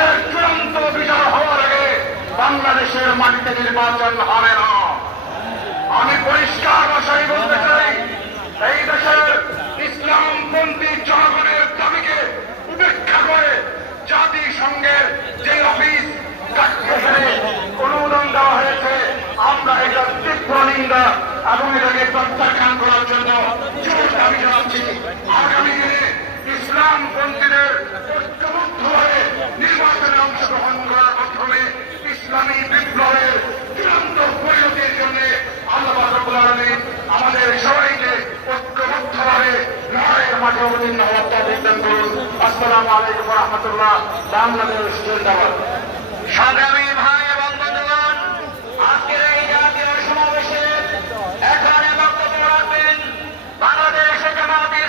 আওয়ামীদের চূড়ান্ত বিজয় হওয়ার আগে বাংলাদেশের মাটিতে নির্বাচন হবে না। আমি পরিষ্কার ভাষায় বলতে চাই, এই দেশের ইসলামপন্থী জনগণের দাবিকে উপেক্ষা করে জাতিসংঘের যে অফিস এখানে অনুমোদন দেওয়া হয়েছে, আমরা এটা তীব্র নিন্দা এবং এটাকে প্রত্যাখ্যান করার জন্য জোর দাবি জানাচ্ছি। আগামী দিনে ইসলামপন্থীদের ঐক্যবদ্ধ হয়ে নির্বাচনে অংশগ্রহণ করার মাধ্যমে ইসলামী বিপ্লবের চূড়ান্ত পরিণতির জন্য আল্লাহ রাব্বুল আলামিন আমাদের সবাইকে ঐক্যবদ্ধভাবে লড়াইয়ের মাঠে অবতীর্ণ হওয়ার তৌফিক দান করুন। আসসালামু আলাইকুম ওয়া রাহমাতুল্লাহ। বাংলাদেশ জিন্দাবাদ।